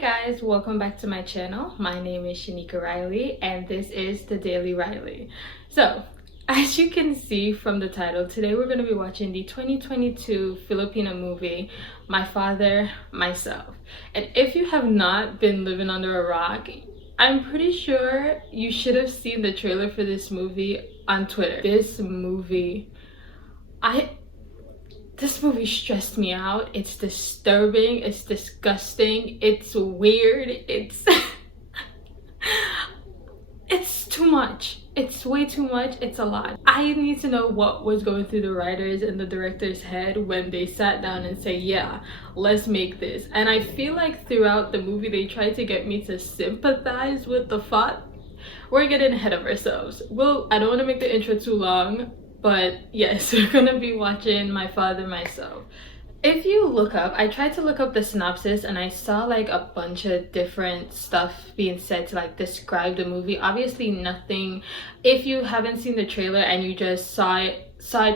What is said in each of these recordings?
Hey guys, welcome back to my channel. My name is Shanika Riley and this is the Daily Riley. So, as you can see from the title, today we're going to be watching the 2022 Filipino movie, My Father, Myself. And if you have not been living under a rock, I'm pretty sure you should have seen the trailer for this movie on Twitter. This movie stressed me out. It's disturbing, it's disgusting, it's weird, it's it's too much. It's way too much. It's a lot. I need to know what was going through the writers and the director's head when they sat down and say, yeah, let's make this. And I feel like throughout the movie they tried to get me to sympathize with the thought. We're getting ahead of ourselves. Well, I don't want to make the intro too long, but yes, we're gonna be watching My Father, Myself. If you look up, I tried to look up the synopsis and I saw like a bunch of different stuff being said to like describe the movie. Obviously nothing, if you haven't seen the trailer and you just saw it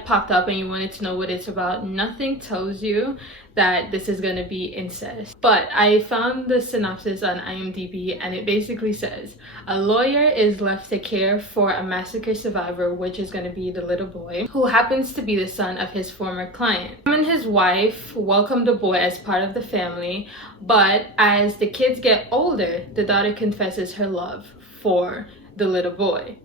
popped up and you wanted to know what it's about, nothing tells you that this is going to be incest. But I found the synopsis on IMDb and it basically says a lawyer is left to care for a massacre survivor, which is going to be the little boy, who happens to be the son of his former client. Him and his wife welcome the boy as part of the family, but as the kids get older, the daughter confesses her love for the little boy.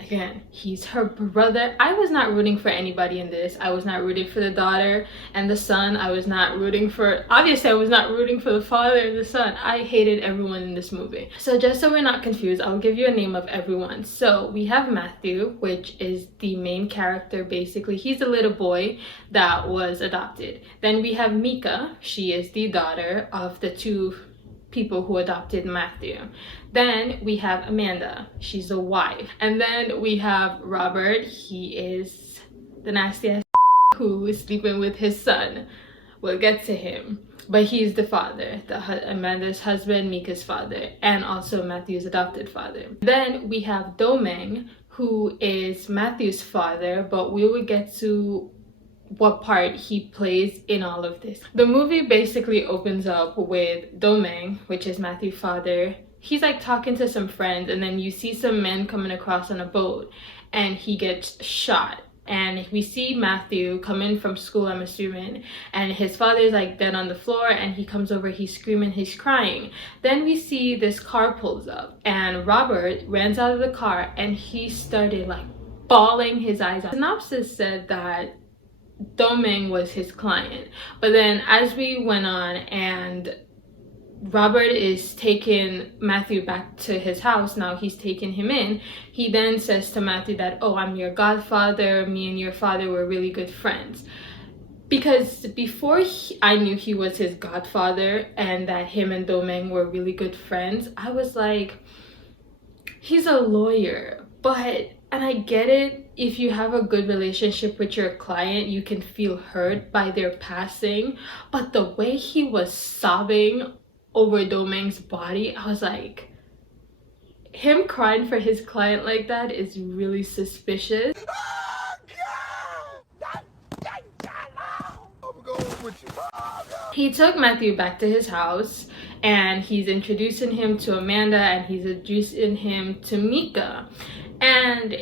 Again, he's her brother. I was not rooting for anybody in this. I was not rooting for the daughter and the son. I was not rooting for, obviously I was not rooting for the father and the son. I hated everyone in this movie. So just so we're not confused, I'll give you a name of everyone. So we have Matthew, which is the main character basically. He's a little boy that was adopted. Then we have Mika. She is the daughter of the two people who adopted Matthew. Then we have Amanda, she's the wife. And then we have Robert, he is the nasty ass who is sleeping with his son. We'll get to him, but he's the father, Amanda's husband, Mika's father, and also Matthew's adopted father. Then we have Domeng, who is Matthew's father, but we will get to what part he plays in all of this. The movie basically opens up with Domeng, which is Matthew's father. He's like talking to some friends and then you see some men coming across on a boat and he gets shot. And we see Matthew come in from school, I'm assuming, and his father is like dead on the floor and he comes over, he's screaming, he's crying. Then we see this car pulls up and Robert runs out of the car and he started like bawling his eyes out. Synopsis said that Domeng was his client, but then as we went on and Robert is taking Matthew back to his house, now he's taking him in, he then says to Matthew that, oh, I'm your godfather, me and your father were really good friends. Because before I knew he was his godfather and that him and Domeng were really good friends, I was like, he's a lawyer, but, and I get it, if you have a good relationship with your client, you can feel hurt by their passing, but the way he was sobbing over Domeng's body, I was like, him crying for his client like that is really suspicious. He took Matthew back to his house and he's introducing him to Amanda and he's introducing him to Mika, and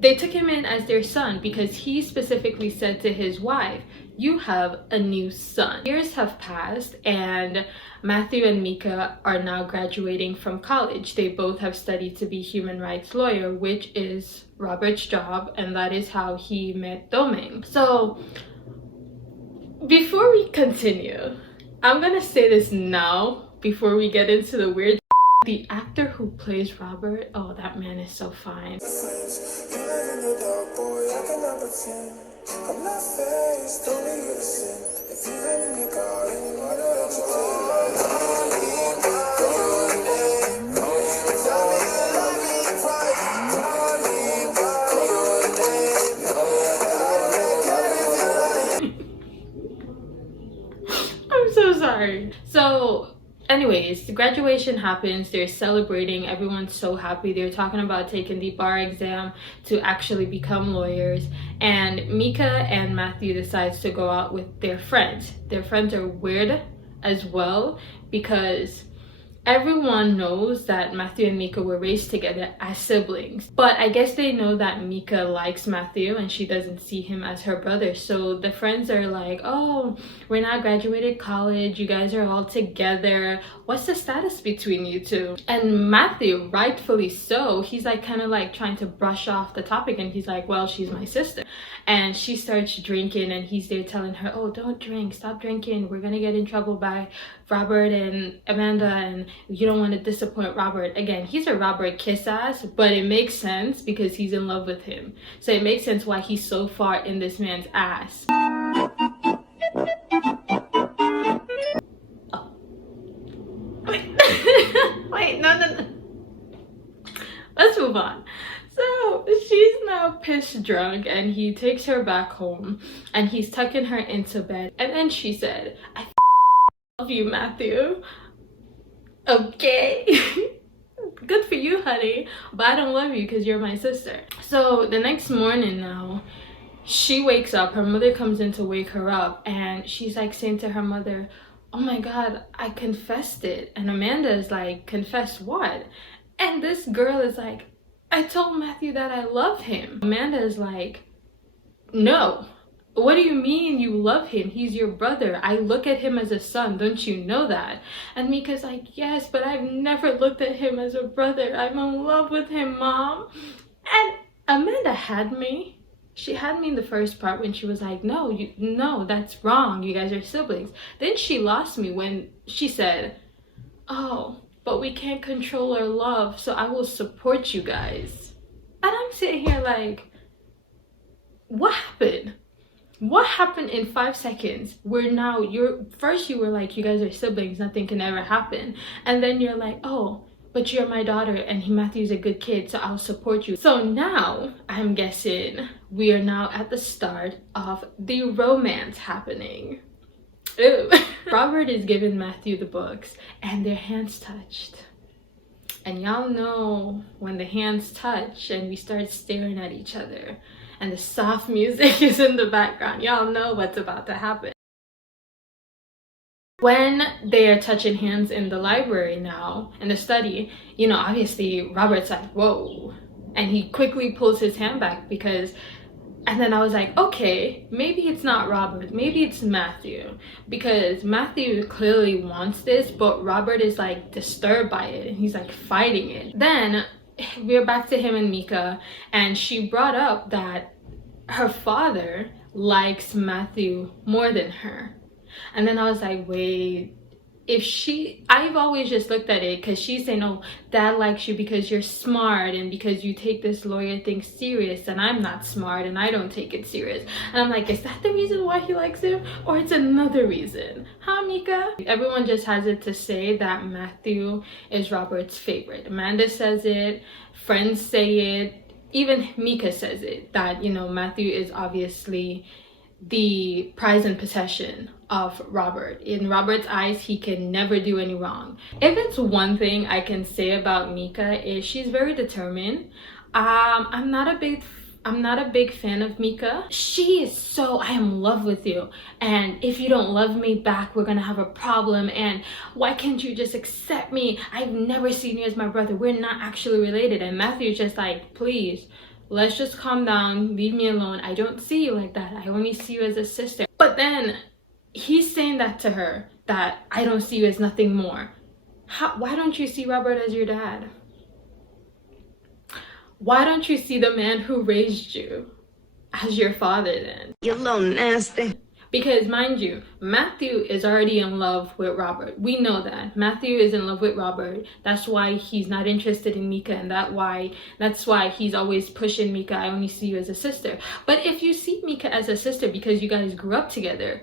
they took him in as their son because he specifically said to his wife, you have a new son. Years have passed and Matthew and Mika are now graduating from college. They both have studied to be human rights lawyer, which is Robert's job, and that is how he met Domeng. So before we continue, I'm gonna say this now before we get into the weird. The actor who plays Robert, oh, that man is so fine. I'm so sorry. So anyways, the graduation happens, they're celebrating, everyone's so happy, they're talking about taking the bar exam to actually become lawyers, and Mika and Matthew decides to go out with their friends. Their friends are weird, as well, because everyone knows that Matthew and Mika were raised together as siblings, but I guess they know that Mika likes Matthew and she doesn't see him as her brother. So the friends are like, oh, we're not graduated college, you guys are all together, what's the status between you two? And Matthew, rightfully so, he's like kind of like trying to brush off the topic, and he's like, well, she's my sister. And she starts drinking and he's there telling her, oh, don't drink, stop drinking, we're gonna get in trouble by Robert and Amanda, and you don't want to disappoint Robert. Again, he's a Robert kiss ass, but it makes sense because he's in love with him. So it makes sense why he's so far in this man's ass. Oh. Wait, no. Let's move on. So she's now pissed drunk and he takes her back home and he's tucking her into bed. And then she said, I love you, Matthew. Okay. Good for you, honey, but I don't love you because you're my sister. So the next morning now, she wakes up, her mother comes in to wake her up, and she's like saying to her mother, oh my god, I confessed it. And Amanda is like, confess what? And this girl is like, I told Matthew that I love him. Amanda is like, no. What do you mean you love him? He's your brother. I look at him as a son. Don't you know that? And Mika's like, yes, but I've never looked at him as a brother. I'm in love with him, Mom. And Amanda had me. She had me in the first part when she was like, no, that's wrong. You guys are siblings. Then she lost me when she said, oh, but we can't control our love, so I will support you guys. And I'm sitting here like, what happened? What happened in 5 seconds where now first you were like, you guys are siblings, nothing can ever happen. And then you're like, oh, but you're my daughter and Matthew's a good kid, so I'll support you. So now I'm guessing we are now at the start of the romance happening. Ooh. Robert is giving Matthew the books and their hands touched. And y'all know when the hands touch and we start staring at each other and the soft music is in the background, y'all know what's about to happen. When they are touching hands in the library now, in the study, you know, obviously Robert's like, whoa. And he quickly pulls his hand back because, and then I was like, okay, maybe it's not Robert, maybe it's Matthew. Because Matthew clearly wants this, but Robert is like disturbed by it and he's like fighting it. Then we're back to him and Mika, and she brought up that her father likes Matthew more than her. And then I was like, wait, I've always just looked at it because she's saying, oh, dad likes you because you're smart and because you take this lawyer thing serious, and I'm not smart and I don't take it serious. And I'm like, is that the reason why he likes him, or it's another reason? Huh, Mika? Everyone just has it to say that Matthew is Robert's favorite. Amanda says it, friends say it, even Mika says it, that, you know, Matthew is obviously the prize and possession of Robert. In Robert's eyes, he can never do any wrong. If it's one thing I can say about Mika, is she's very determined. I'm not a big fan of Mika. She is so, I am in love with you, and if you don't love me back, we're gonna have a problem, and why can't you just accept me? I've never seen you as my brother, we're not actually related. And Matthew's just like, please, let's just calm down, leave me alone. I don't see you like that. I only see you as a sister. But then he's saying that to her, that I don't see you as nothing more. Why don't you see Robert as your dad? Why don't you see the man who raised you as your father then? You little nasty. Because mind you, Matthew is already in love with Robert. We know that. Matthew is in love with Robert. That's why he's not interested in Mika, and that's why he's always pushing Mika, I only see you as a sister. But if you see Mika as a sister because you guys grew up together,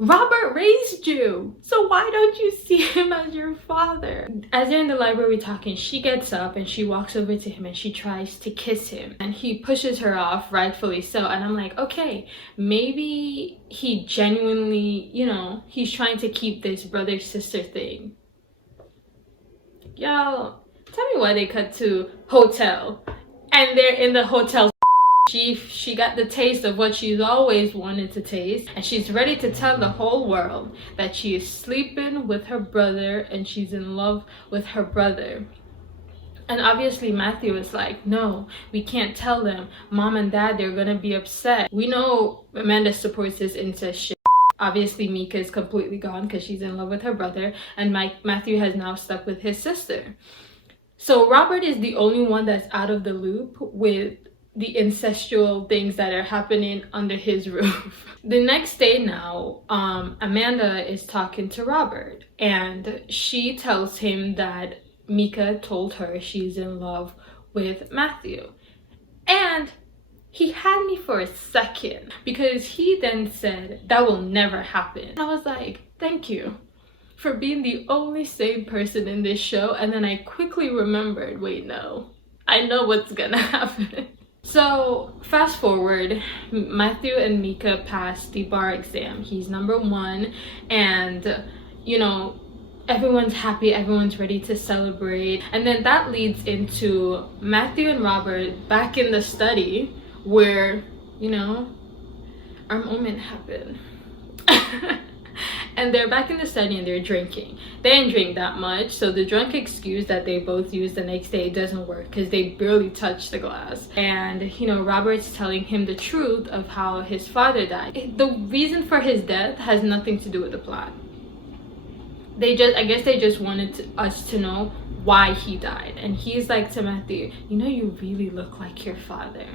Robert raised you, so why don't you see him as your father? As they're in the library talking, she gets up and she walks over to him and she tries to kiss him, and he pushes her off, rightfully so. And I'm like, okay, maybe he genuinely, you know, he's trying to keep this brother-sister thing. Y'all, tell me why they cut to hotel and they're in the hotel She got the taste of what she's always wanted to taste, and she's ready to tell the whole world that she is sleeping with her brother and she's in love with her brother. And obviously Matthew is like, no, we can't tell them. Mom and Dad, they're gonna be upset. We know Amanda supports this incest shit. Obviously Mika is completely gone because she's in love with her brother, and Matthew has now stuck with his sister. So Robert is the only one that's out of the loop with the incestual things that are happening under his roof. The next day now, Amanda is talking to Robert, and she tells him that Mika told her she's in love with Matthew. And he had me for a second, because he then said that will never happen. And I was like, thank you for being the only sane person in this show. And then I quickly remembered, wait, no, I know what's gonna happen. So fast forward, Matthew and Mika passed the bar exam. He's number 1, and you know, everyone's happy, everyone's ready to celebrate. And then that leads into Matthew and Robert back in the study where, you know, our moment happened. And they're back in the study and they're drinking. They didn't drink that much, so the drunk excuse that they both used the next day doesn't work because they barely touched the glass. And you know, Robert's telling him the truth of how his father died. The reason for his death has nothing to do with the plot. I guess they just wanted us to know why he died. And he's like to Matthew, you know, you really look like your father.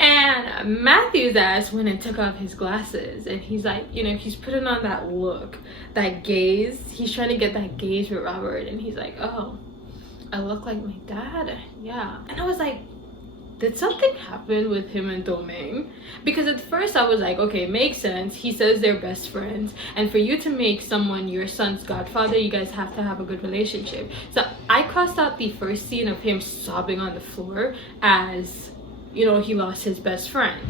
And Matthew's ass went and took off his glasses, and he's like, you know, he's putting on that look, that gaze. He's trying to get that gaze with Robert, and he's like, oh, I look like my dad. Yeah. And I was like, did something happen with him and Domingue? Because at first I was like, okay, makes sense. He says they're best friends, and for you to make someone your son's godfather, you guys have to have a good relationship. So I crossed out the first scene of him sobbing on the floor as, you know, he lost his best friend.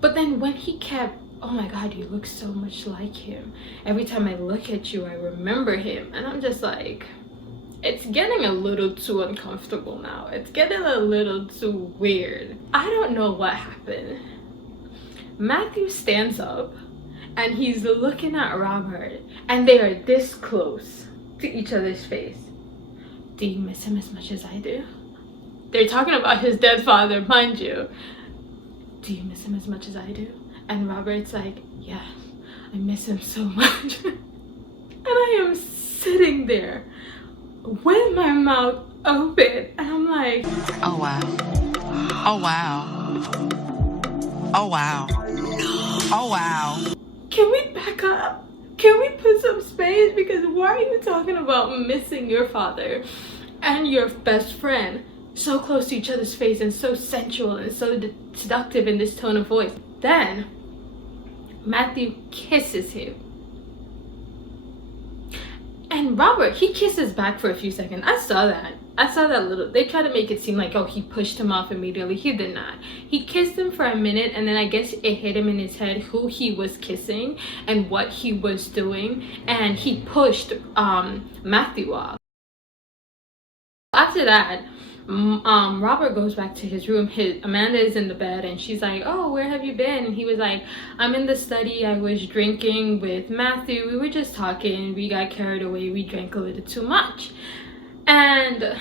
But then when he kept, oh my god, you look so much like him. Every time I look at you, I remember him. And I'm just like, it's getting a little too uncomfortable now. It's getting a little too weird. I don't know what happened. Matthew stands up and he's looking at Robert, and they are this close to each other's face. Do you miss him as much as I do? They're talking about his dead father, mind you. Do you miss him as much as I do? And Robert's like, yeah, I miss him so much. And I am sitting there with my mouth open, and I'm like, oh wow, oh wow, oh wow, oh wow. Can we back up? Can we put some space? Because why are you talking about missing your father and your best friend so close to each other's face and so sensual and so seductive in this tone of voice? Then Matthew kisses him, and Robert, he kisses back for a few seconds. I saw that little, they try to make it seem like, oh, he pushed him off immediately. He did not. He kissed him for a minute, and then I guess it hit him in his head who he was kissing and what he was doing, and he pushed Matthew off. After that, Robert goes back to his room. Amanda is in the bed, and she's like, oh, where have you been? And he was like, I'm in the study. I was drinking with Matthew. We were just talking. We got carried away. We drank a little too much. And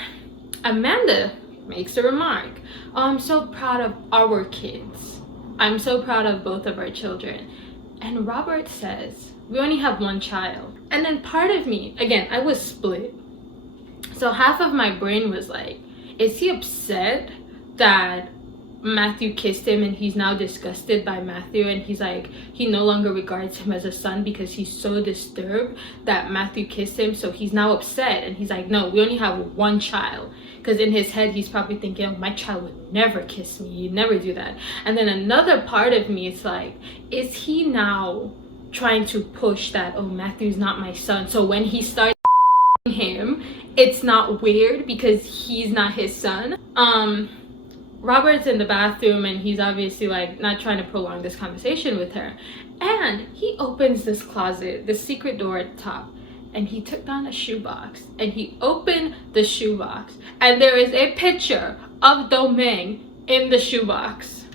Amanda makes a remark. Oh, I'm so proud of our kids. I'm so proud of both of our children. And Robert says, we only have one child. And then part of me, again, I was split. So half of my brain was like, is he upset that Matthew kissed him and he's now disgusted by Matthew, and he's like, he no longer regards him as a son because he's so disturbed that Matthew kissed him, so he's now upset, and he's like, no, we only have one child. Because in his head he's probably thinking, oh, my child would never kiss me, you'd never do that. And then another part of me is like, is he now trying to push that, oh, Matthew's not my son, so when he starts him, it's not weird because he's not his son. Robert's in the bathroom, and he's obviously like not trying to prolong this conversation with her, and he opens this closet, the secret door at the top, and he took down a shoebox, and he opened the shoebox, and there is a picture of Domingue in the shoebox.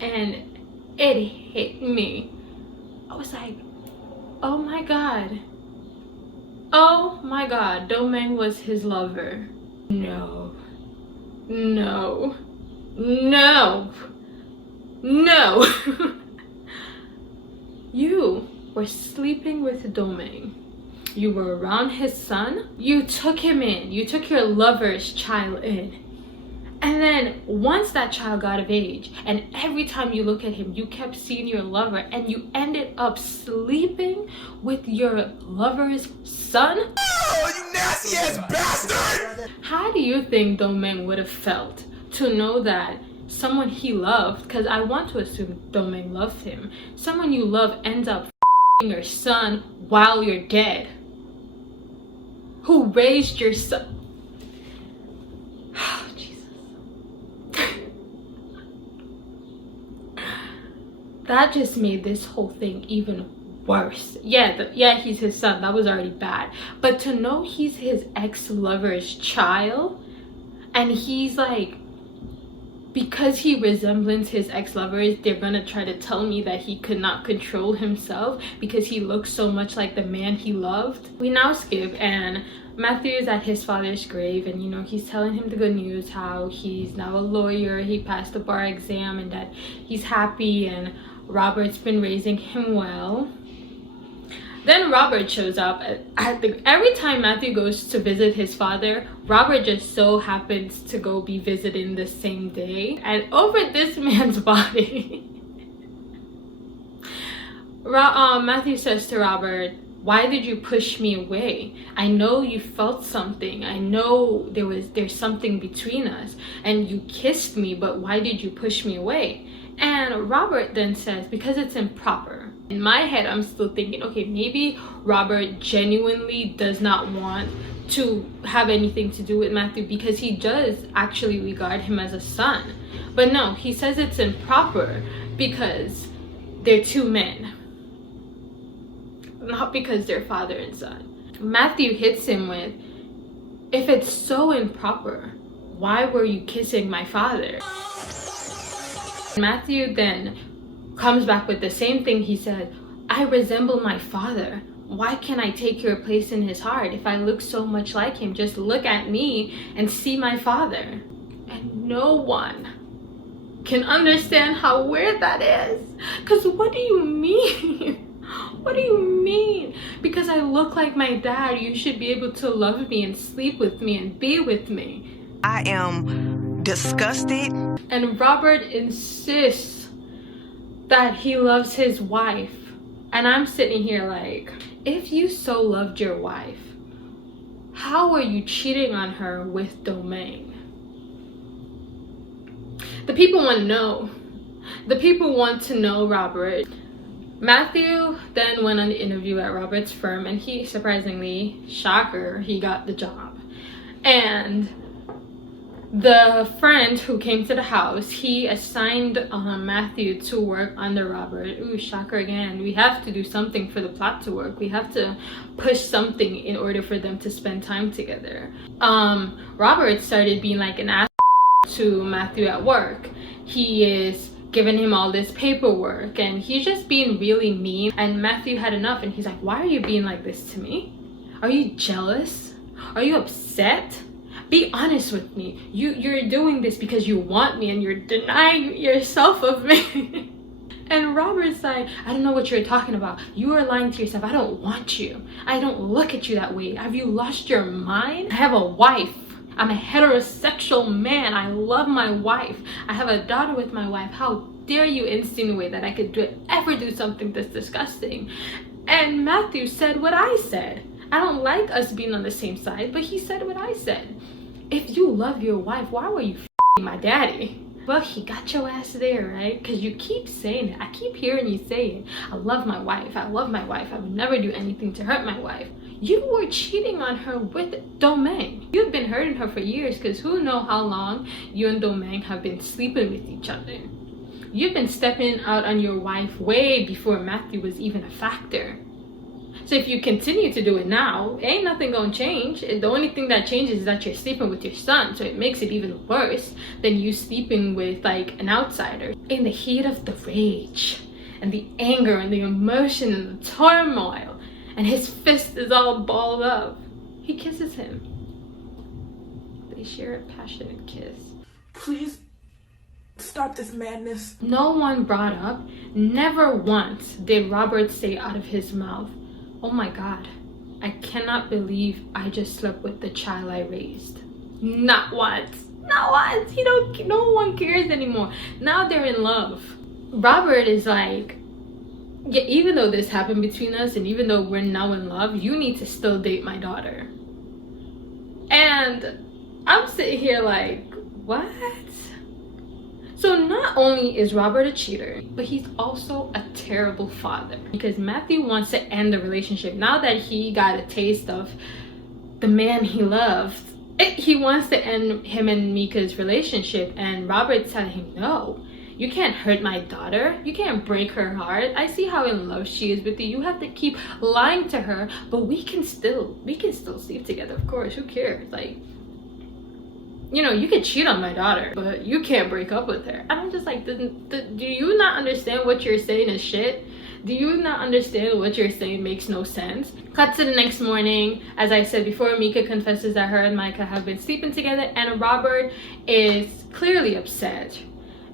And it hit me. I was like, oh my god. Oh my god, Domeng was his lover. No. No. No. No. You were sleeping with Domeng. You were around his son. You took him in. You took your lover's child in. And then once that child got of age, and every time you look at him, you kept seeing your lover, and you ended up sleeping with your lover's son? Oh, you nasty ass bastard! How do you think Domeng would have felt to know that someone he loved, because I want to assume Domeng loved him, someone you love ends up f***ing your son while you're dead? Who raised your son? That just made this whole thing even worse. Yeah, he's his son. That was already bad. But to know he's his ex-lover's child, and he's like, because he resembles his ex-lovers, they're gonna try to tell me that he could not control himself because he looks so much like the man he loved. We now skip, and Matthew is at his father's grave, and you know, he's telling him the good news, how he's now a lawyer, he passed the bar exam, and that he's happy, and Robert's been raising him well. Then Robert shows up. Every time Matthew goes to visit his father, Robert just so happens to go be visiting the same day. And over this man's body, Matthew says to Robert, why did you push me away? I know you felt something. I know there's something between us. And you kissed me, but why did you push me away? And Robert then says, because it's improper. In my head, I'm still thinking, okay, maybe Robert genuinely does not want to have anything to do with Matthew because he does actually regard him as a son. But no, he says it's improper because they're two men, not because they're father and son. Matthew hits him with, if it's so improper, why were you kissing my father? Matthew then comes back with the same thing he said. I resemble my father. Why can't I take your place in his heart if I look so much like him? Just look at me and see my father. And no one can understand how weird that is. Because what do you mean? What do you mean? Because I look like my dad, you should be able to love me and sleep with me and be with me. I am disgusted. And Robert insists that he loves his wife. And I'm sitting here like, if you so loved your wife, how are you cheating on her with Domeng? The people want to know. The people want to know, Robert. Matthew then went on the interview at Robert's firm, and he, surprisingly, shocker, he got the job. And the friend who came to the house, he assigned Matthew to work under Robert. Ooh, shocker again. We have to do something for the plot to work. We have to push something in order for them to spend time together. Robert started being like an ass to Matthew at work. He is giving him all this paperwork, and he's just being really mean. And Matthew had enough, and he's like, why are you being like this to me? Are you jealous? Are you upset? Be honest with me. You're doing this because you want me and you're denying yourself of me. And Robert's like, I don't know what you're talking about. You are lying to yourself. I don't want you. I don't look at you that way. Have you lost your mind? I have a wife. I'm a heterosexual man. I love my wife. I have a daughter with my wife. How dare you insinuate that I could ever do something this disgusting? And Matthew said what I said. I don't like us being on the same side, but he said what I said. If you love your wife, why were you f***ing my daddy? Well, he got your ass there, right? Because you keep saying it. I keep hearing you say it. I love my wife. I love my wife. I would never do anything to hurt my wife. You were cheating on her with Domeng. You've been hurting her for years because who knows how long you and Domeng have been sleeping with each other. You've been stepping out on your wife way before Matthew was even a factor. So if you continue to do it now, ain't nothing gonna change. The only thing that changes is that you're sleeping with your son, so it makes it even worse than you sleeping with like an outsider. In the heat of the rage and the anger and the emotion and the turmoil, and his fist is all balled up, he kisses him. They share a passionate kiss. Please stop this madness. No one brought up, never once did Robert say out of his mouth, "Oh my God, I cannot believe I just slept with the child I raised." Not once. Not once. No one cares anymore. Now they're in love. Robert is like, yeah, even though this happened between us and even though we're now in love, you need to still date my daughter. And I'm sitting here like, what? So not only is Robert a cheater, but he's also a terrible father, because Matthew wants to end the relationship. Now that he got a taste of the man he loved, he wants to end him and Mika's relationship, and Robert's telling him, no, you can't hurt my daughter. You can't break her heart. I see how in love she is with you. You have to keep lying to her, but we can still sleep together, of course. Who cares? Like, you know, you could cheat on my daughter, but you can't break up with her. And I'm just like, do you not understand what you're saying is shit? Do you not understand what you're saying makes no sense? Cut to the next morning. As I said before, Mika confesses that her and Micah have been sleeping together, and Robert is clearly upset.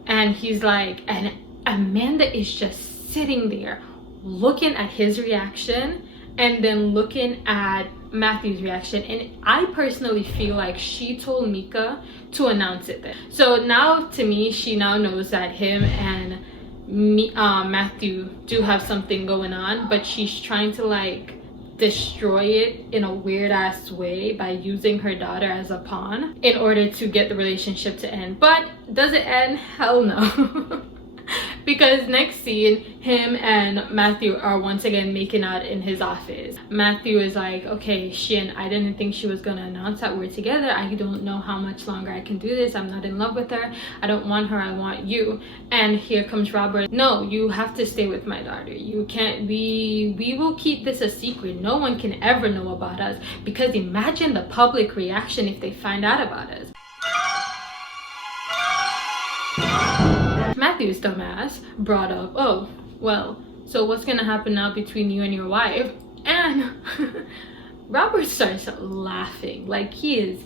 And he's like, and Amanda is just sitting there looking at his reaction and then looking at Matthew's reaction, and I personally feel like she told Mika to announce it then. So now to me, she now knows that him and Matthew do have something going on, but she's trying to like destroy it in a weird ass way by using her daughter as a pawn in order to get the relationship to end. But does it end? Hell no. Because next scene, him and Matthew are once again making out in his office. Matthew is like, okay, Shin, I didn't think she was gonna announce that we're together. I don't know how much longer I can do this. I'm not in love with her. I don't want her, I want you. And here comes Robert. No, you have to stay with my daughter. You can't, we will keep this a secret. No one can ever know about us, because imagine the public reaction if they find out about us. Matthew's dumbass brought up, oh, well, so what's gonna happen now between you and your wife? And Robert starts laughing, like he is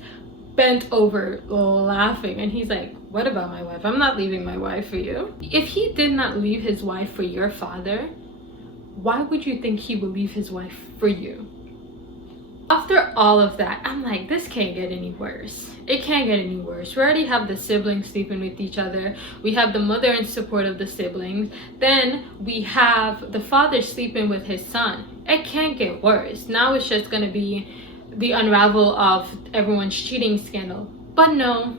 bent over laughing, and he's like, what about my wife? I'm not leaving my wife for you. If he did not leave his wife for your father, why would you think he would leave his wife for you? After all of that, I'm like, this can't get any worse. It can't get any worse. We already have the siblings sleeping with each other. We have the mother in support of the siblings. Then we have the father sleeping with his son. It can't get worse. Now it's just gonna be the unravel of everyone's cheating scandal. But no,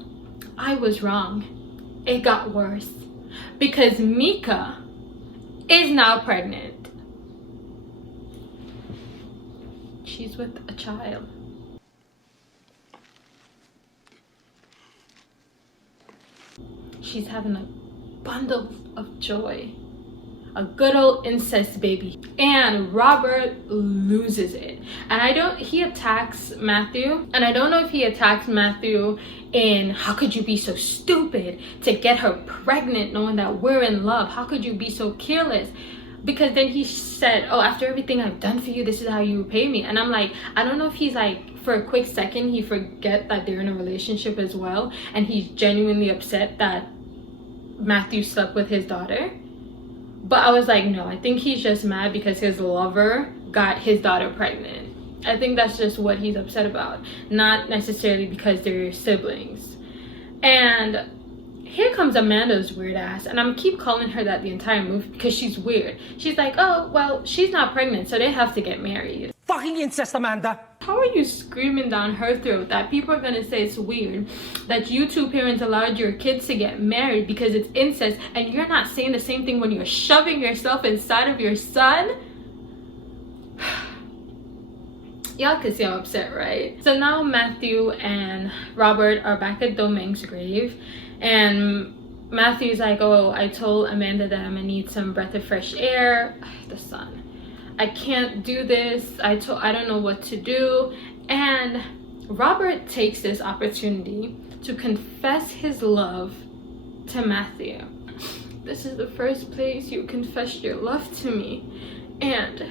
I was wrong. It got worse. Because Mika is now pregnant. She's with a child. She's having a bundle of joy. A good old incest baby. And Robert loses it. And he attacks Matthew. And I don't know if he attacks Matthew in, how could you be so stupid to get her pregnant knowing that we're in love? How could you be so careless? Because then he said, oh, after everything I've done for you, this is how you repay me. And I'm like, I don't know if he's like, for a quick second, he forget that they're in a relationship as well. And he's genuinely upset that Matthew slept with his daughter. But I was like, no, I think he's just mad because his lover got his daughter pregnant. I think that's just what he's upset about. Not necessarily because they're siblings. And here comes Amanda's weird ass, and I'm keep calling her that the entire movie because she's weird. She's like, oh, well, she's not pregnant, so they have to get married. Fucking incest, Amanda! How are you screaming down her throat that people are gonna say it's weird that you two parents allowed your kids to get married because it's incest, and you're not saying the same thing when you're shoving yourself inside of your son? Y'all can see I'm upset, right? So now Matthew and Robert are back at Domingue's grave. And Matthew's like, oh, I told Amanda that I'm gonna need some breath of fresh air. The sun. I can't do this. I don't know what to do. And Robert takes this opportunity to confess his love to Matthew. This is the first place you confessed your love to me, and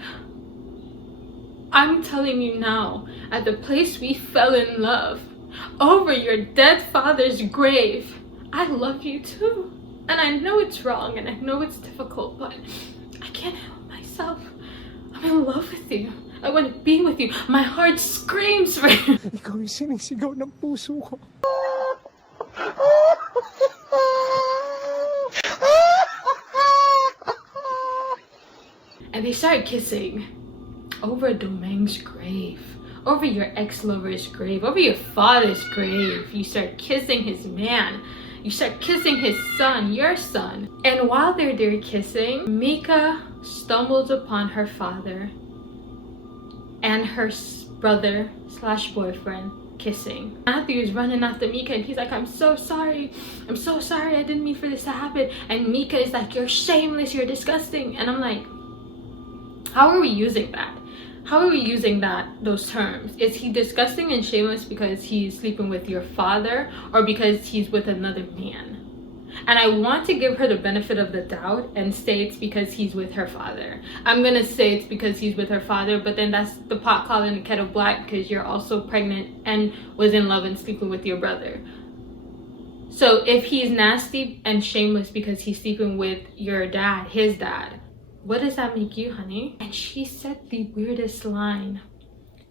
I'm telling you now, at the place we fell in love, over your dead father's grave, I love you too. And I know it's wrong and I know it's difficult, but I can't help myself. I'm in love with you. I want to be with you. My heart screams for you. Ikaw yung sinisigaw ng puso ko. And they start kissing over Domingue's grave, over your ex-lover's grave, over your father's grave. You start kissing his man. You start kissing his son, your son. And while they're there kissing, Mika stumbles upon her father and her brother slash boyfriend kissing. Matthew is running after Mika and he's like, I'm so sorry. I'm so sorry. I didn't mean for this to happen. And Mika is like, you're shameless. You're disgusting. And I'm like, how are we using that? How are we using those terms? Is he disgusting and shameless because he's sleeping with your father, or because he's with another man? And I want to give her the benefit of the doubt and say it's because he's with her father. I'm gonna say it's because he's with her father, but then that's the pot calling the kettle black, because you're also pregnant and was in love and sleeping with your brother. So if he's nasty and shameless because he's sleeping with your dad, his dad, what does that make you, honey? And she said the weirdest line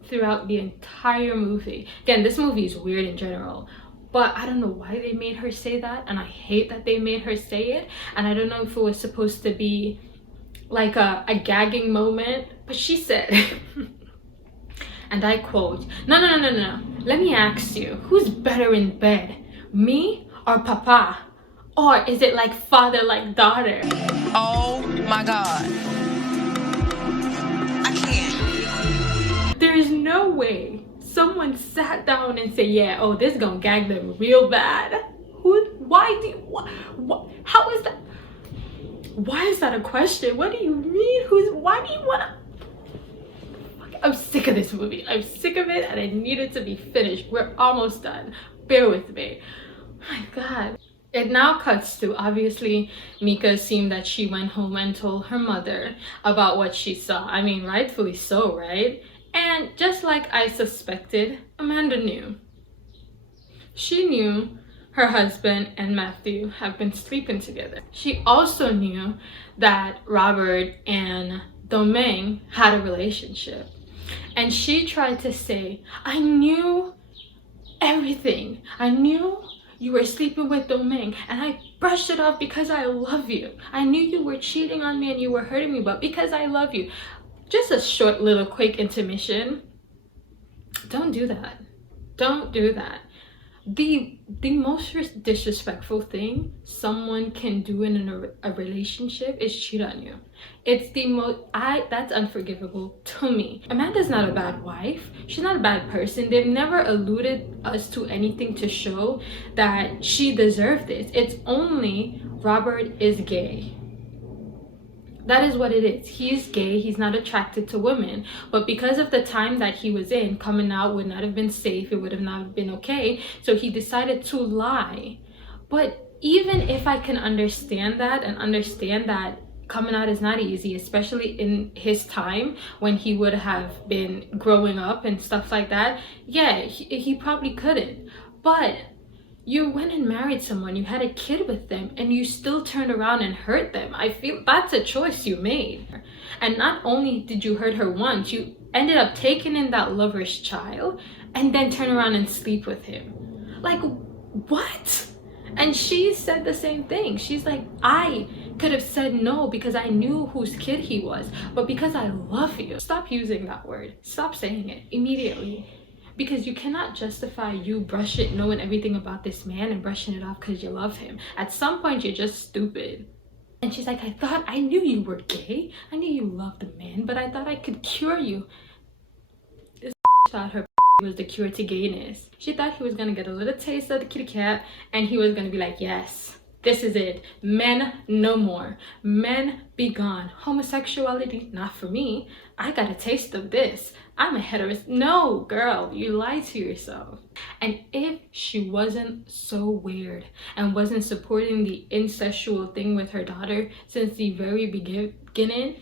throughout the entire movie. Again, this movie is weird in general, but I don't know why they made her say that, and I hate that they made her say it. And I don't know if it was supposed to be like a gagging moment, but she said, and I quote, no, let me ask you, who's better in bed, me or papa? Or is it like father, like daughter? Oh my God. I can't. There is no way someone sat down and said, yeah, oh, this is gonna gag them real bad. How is that? Why is that a question? What do you mean? Why do you wanna? I'm sick of this movie. I'm sick of it and I need it to be finished. We're almost done. Bear with me. Oh my God. It now cuts to, obviously, Mika assumed that she went home and told her mother about what she saw. I mean, rightfully so, right? And just like I suspected, Amanda knew. She knew her husband and Matthew have been sleeping together. She also knew that Robert and Domingue had a relationship. And she tried to say, I knew everything. I knew you were sleeping with Domingue, and I brushed it off because I love you. I knew you were cheating on me and you were hurting me, but because I love you. Just a short little quick intermission. Don't do that. Don't do that. The most disrespectful thing someone can do in a relationship is cheat on you. It's the most, that's unforgivable to me. Amanda's not a bad wife. She's not a bad person. They've never alluded us to anything to show that she deserved this. It's only Robert is gay. That is what it is. He's gay. He's not attracted to women. But because of the time that he was in, coming out would not have been safe. It would have not been okay. So he decided to lie. But even if I can understand that and understand that coming out is not easy, especially in his time when he would have been growing up and stuff like that, yeah, he probably couldn't. But you went and married someone, you had a kid with them, and you still turned around and hurt them. I feel that's a choice you made. And not only did you hurt her once, you ended up taking in that lover's child and then turn around and sleep with him. Like, what? And she said the same thing. She's like, I could have said no because I knew whose kid he was, but because I love you. Stop using that word. Stop saying it immediately. Because you cannot justify you knowing everything about this man and brushing it off because you love him. At some point, you're just stupid. And she's like, I knew you were gay. I knew you loved the man, but I thought I could cure you. This thought her was the cure to gayness. She thought he was gonna get a little taste of the kitty cat and he was gonna be like, yes, This is it. Men no more. Men be gone. Homosexuality, not for me. I got a taste of this. I'm a heterosexual. No, girl, you lied to yourself. And if she wasn't so weird and wasn't supporting the incestual thing with her daughter since the very beginning,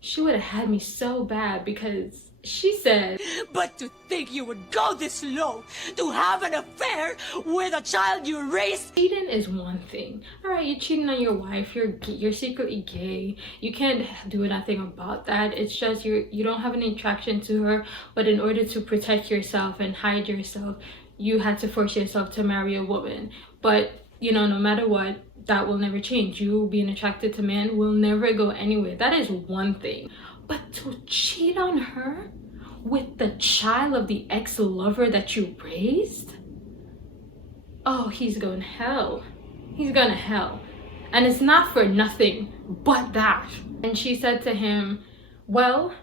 she would have had me so bad, because she said, but to think you would go this low to have an affair with a child you raised. cheating is one thing. All right, you're cheating on your wife. You're secretly gay. You can't do nothing about that. It's just you don't have any attraction to her. But in order to protect yourself and hide yourself, you had to force yourself to marry a woman. But you know, no matter what, that will never change. You being attracted to men will never go anywhere. That is one thing. But to cheat on her with the child of the ex-lover that you raised? Oh, he's going to hell. He's going to hell. And it's not for nothing but that. And she said to him, well,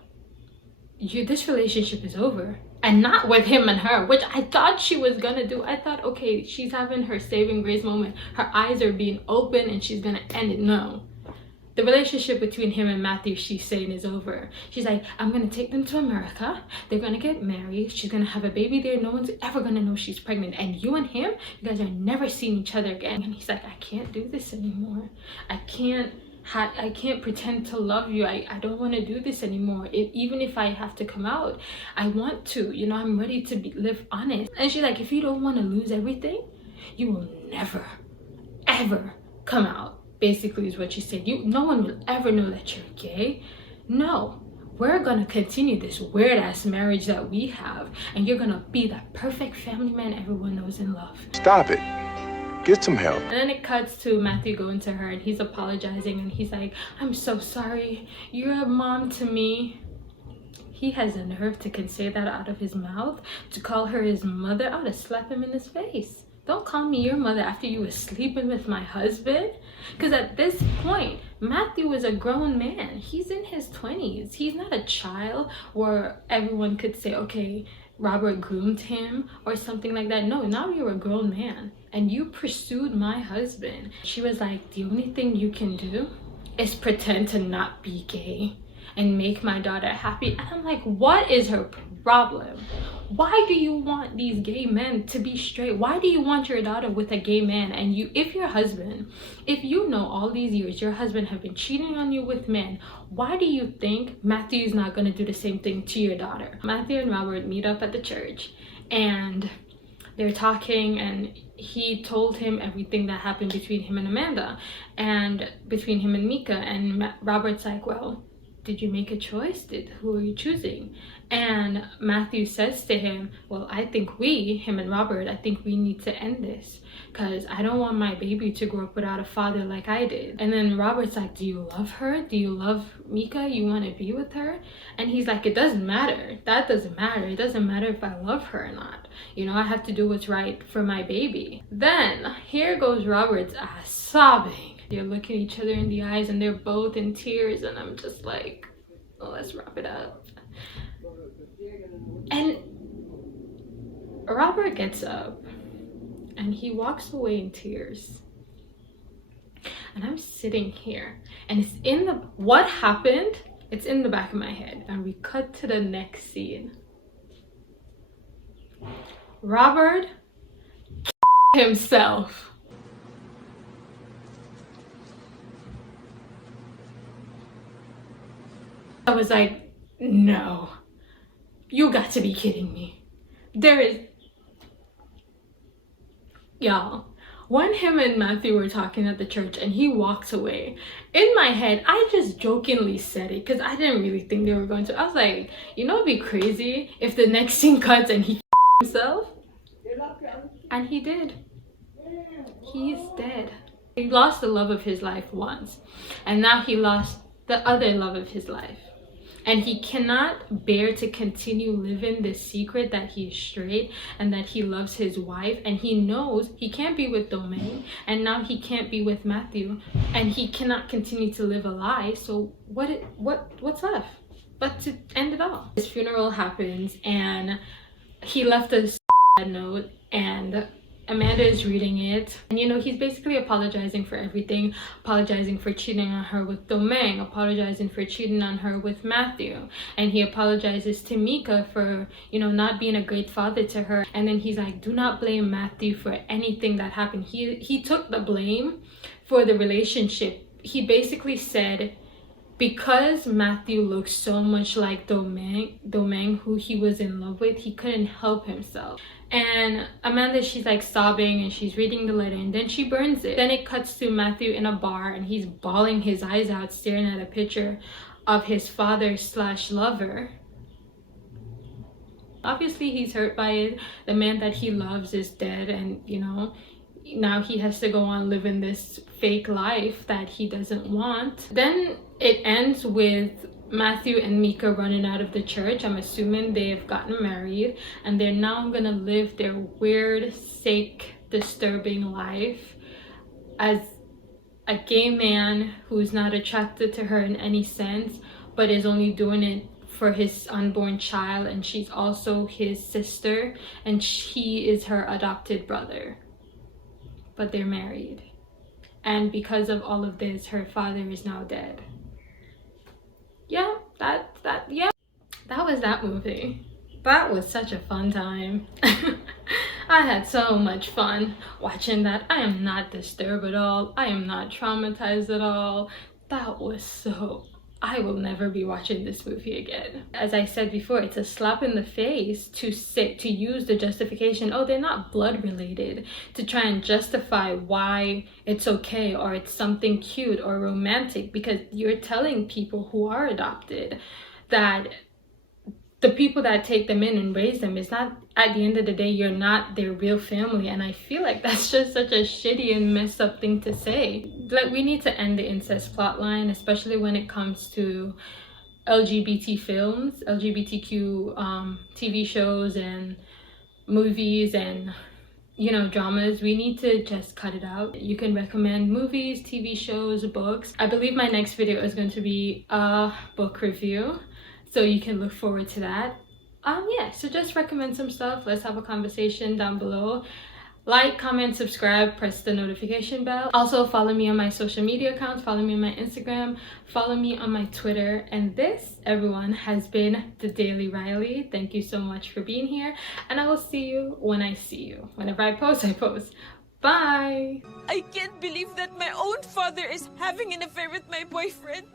this relationship is over. And not with him and her, which I thought she was gonna do. I thought, okay, she's having her saving grace moment. Her eyes are being open and she's gonna end it. No. The relationship between him and Matthew, she's saying, is over. She's like, I'm gonna take them to America. They're gonna get married. She's gonna have a baby there. No one's ever gonna know she's pregnant. And you and him, you guys are never seeing each other again. And he's like, I can't do this anymore. I can't pretend to love you. I don't want to do this anymore. Even if I have to come out, I want to. You know, I'm ready to live honest. And she's like, if you don't want to lose everything, you will never, ever come out. Basically is what she said. No one will ever know that you're gay. No, we're gonna continue this weird ass marriage that we have, and you're gonna be that perfect family man everyone knows and love. Stop it. Get some help. And then it cuts to Matthew going to her and he's apologizing and he's like, I'm so sorry. You're a mom to me. He has the nerve to say that out of his mouth, to call her his mother. I would have slapped him in his face. Don't call me your mother after you were sleeping with my husband. Because at this point, Matthew is a grown man. He's in his 20s. He's not a child where everyone could say, okay, Robert groomed him or something like that. No, now you're a grown man and you pursued my husband. She was like, the only thing you can do is pretend to not be gay and make my daughter happy. And I'm like, what is her problem? Why do you want these gay men to be straight? Why do you want your daughter with a gay man? And if you know all these years your husband have been cheating on you with men, why do you think Matthew's not going to do the same thing to your daughter? Matthew and Robert meet up at the church and they're talking, and he told him everything that happened between him and Amanda and between him and Mika. And Robert's like, well, did you make a choice? Who are you choosing? And Matthew says to him, well, I think him and Robert, I think we need to end this, because I don't want my baby to grow up without a father like I did. And then Robert's like, do you love her? Do you love Mika? You want to be with her? And he's like, it doesn't matter. That doesn't matter. It doesn't matter if I love her or not. You know, I have to do what's right for my baby. Then here goes Robert's ass sobbing. They're looking each other in the eyes and they're both in tears, and I'm just like, oh, let's wrap it up. And Robert gets up and he walks away in tears. And I'm sitting here and what happened, it's in the back of my head. And we cut to the next scene. Robert himself. I was like, no, you got to be kidding me. Y'all, when him and Matthew were talking at the church and he walks away, in my head, I just jokingly said it because I didn't really think they were going to. I was like, you know, it'd be crazy if the next scene cuts and he himself. And he did. He's dead. He lost the love of his life once, and now he lost the other love of his life. And he cannot bear to continue living this secret that he is straight and that he loves his wife. And he knows he can't be with Domaine, and now he can't be with Matthew, and he cannot continue to live a lie. So what's left but to end it all? His funeral happens, and he left a sad note, and Amanda is reading it, and you know, he's basically apologizing for everything, apologizing for cheating on her with Domingue, apologizing for cheating on her with Matthew, and he apologizes to Mika for, you know, not being a great father to her. And then he's like, do not blame Matthew for anything that happened. He took the blame for the relationship. He basically said, because Matthew looked so much like Domingue, who he was in love with, he couldn't help himself. And Amanda, she's like sobbing and she's reading the letter, and then she burns it. Then it cuts to Matthew in a bar and he's bawling his eyes out, staring at a picture of his father/lover. Obviously he's hurt by it. The man that he loves is dead, and you know, now he has to go on living this fake life that he doesn't want. Then it ends with Matthew and Mika running out of the church. I'm assuming they've gotten married and they're now gonna live their weird, sick, disturbing life as a gay man who's not attracted to her in any sense, but is only doing it for his unborn child, and she's also his sister and he is her adopted brother. But they're married, and because of all of this, her father is now dead. Yeah, that was that movie. That was such a fun time. I had so much fun watching that. I am not disturbed at all. I am not traumatized at all. That was so... I will never be watching this movie again. As I said before, it's a slap in the face to use the justification, oh, they're not blood related, to try and justify why it's okay or it's something cute or romantic, because you're telling people who are adopted that the people that take them in and raise them is not, at the end of the day, you're not their real family. And I feel like that's just such a shitty and messed up thing to say. Like, we need to end the incest plotline, especially when it comes to LGBT films, LGBTQ TV shows and movies and, you know, dramas. We need to just cut it out. You can recommend movies, TV shows, books. I believe my next video is going to be a book review, so you can look forward to that. Yeah, so just recommend some stuff. Let's have a conversation down below. Like, comment, subscribe, press the notification bell. Also follow me on my social media accounts, follow me on my Instagram, follow me on my Twitter. And this, everyone, has been The Daily Riley. Thank you so much for being here, and I will see you when I see you. Whenever I post, I post. Bye! I can't believe that my own father is having an affair with my boyfriend.